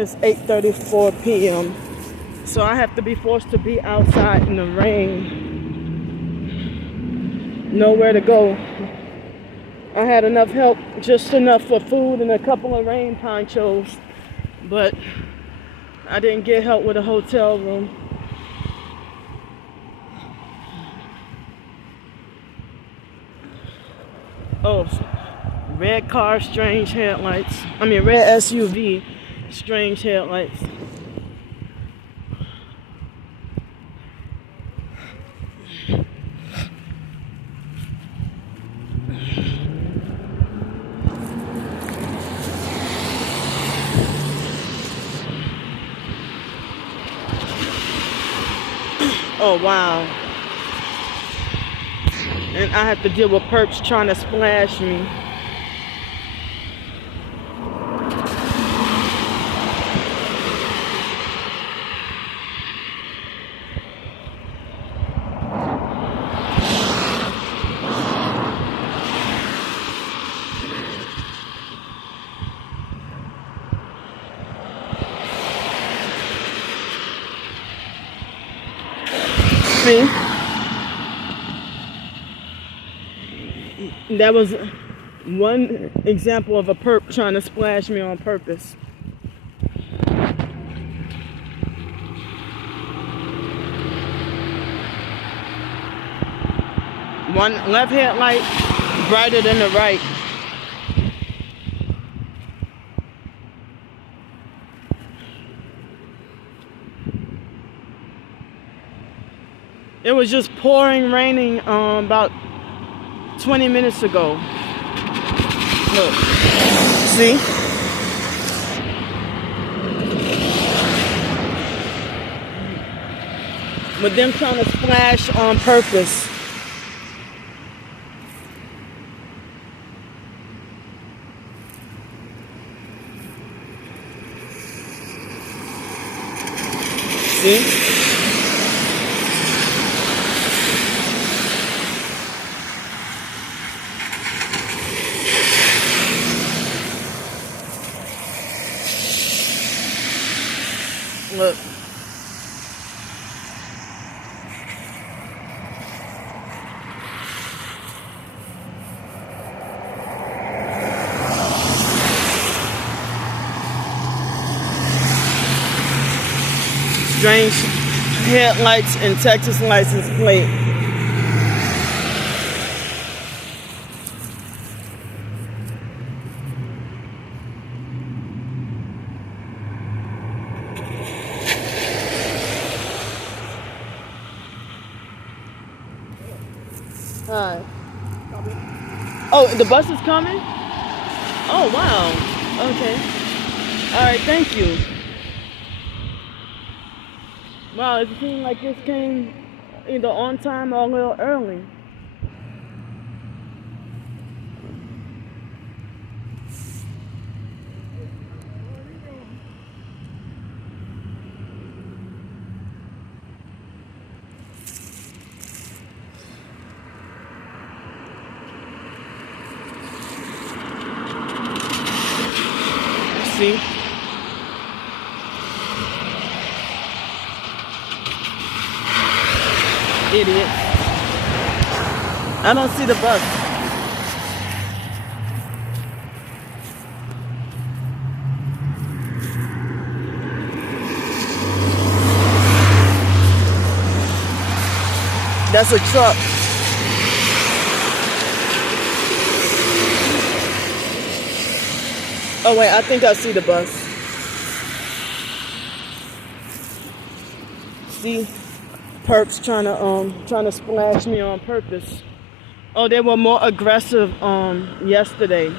It's 8:34 p.m. So I have to be forced to be outside in the rain. Nowhere to go. I had enough help, just enough for food and a couple of rain ponchos, but I didn't get help with a hotel room. Oh, red car, strange headlights. I mean, red SUV, strange headlights. Oh, wow. And I have to deal with perps trying to splash me. See? That was one example of a perp trying to splash me on purpose. One left headlight brighter than the right. It was just pouring, raining about 20 minutes ago. Look. See? But them trying to splash on purpose. See? Look. Strange headlights and Texas license plate. Hi. Oh, the bus is coming? Oh, wow. Okay. All right, thank you. Wow, it seemed like this came either on time or a little early. See? Idiot. I don't see the bus. That's a truck. Oh wait, I think I see the bus. See? Perps trying to splash me on purpose. Oh, they were more aggressive yesterday.